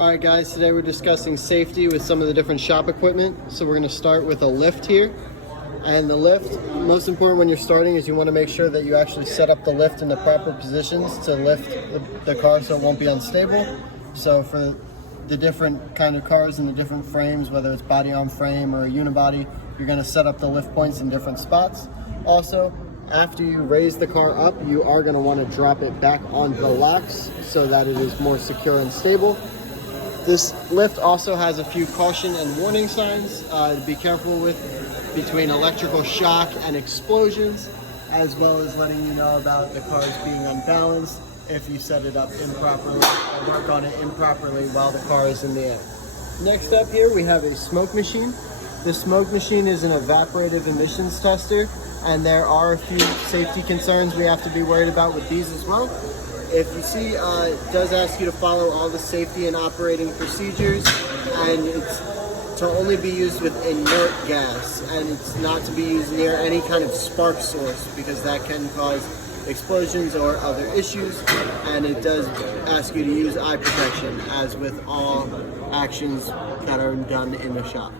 All right guys, today we're discussing safety with some of the different shop equipment. So we're going to start with a lift here. And the lift, most important when you're starting is you want to make sure that you actually set up the lift in the proper positions to lift the car so it won't be unstable. So for the different kind of cars and the different frames, whether it's body on frame or a unibody, you're going to set up the lift points in different spots. Also, after you raise the car up, you are going to want to drop it back onto the locks so that it is more secure and stable. This lift also has a few caution and warning signs to be careful with between electrical shock and explosions, as well as letting you know about the cars being unbalanced if you set it up improperly or work on it improperly while the car is in the air. Next up here we have a smoke machine. This smoke machine is an evaporative emissions tester, and there are a few safety concerns we have to be worried about with these as well. If you see, it does ask you to follow all the safety and operating procedures, and it's to only be used with inert gas, and it's not to be used near any kind of spark source because that can cause explosions or other issues. And it does ask you to use eye protection, as with all actions that are done in the shop.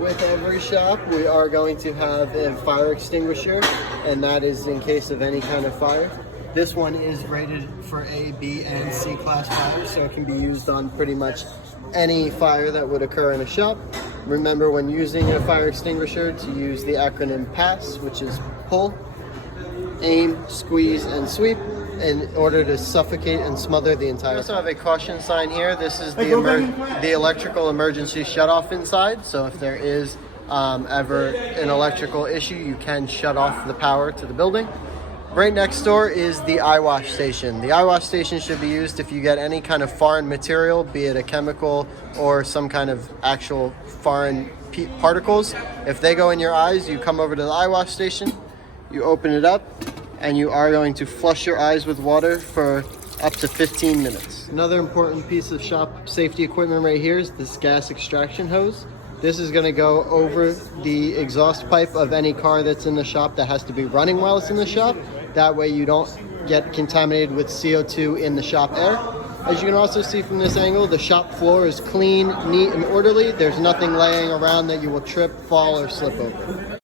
With every shop, we are going to have a fire extinguisher, and that is in case of any kind of fire. This one is rated for A, B, and C class fires, so it can be used on pretty much any fire that would occur in a shop. Remember, when using a fire extinguisher, to use the acronym PASS, which is pull, aim, squeeze, and sweep, in order to suffocate and smother the entire. We also have a caution sign here. This is the electrical emergency shutoff inside, so if there is ever an electrical issue, you can shut off the power to the building. Right next door is the eye wash station. The eye wash station should be used if you get any kind of foreign material, be it a chemical or some kind of actual foreign particles. If they go in your eyes, you come over to the eye wash station, you open it up, and you are going to flush your eyes with water for up to 15 minutes. Another important piece of shop safety equipment right here is this gas extraction hose. This is going to go over the exhaust pipe of any car that's in the shop that has to be running while it's in the shop. That way you don't get contaminated with CO2 in the shop air. As you can also see from this angle, the shop floor is clean, neat, and orderly. There's nothing laying around that you will trip, fall, or slip over.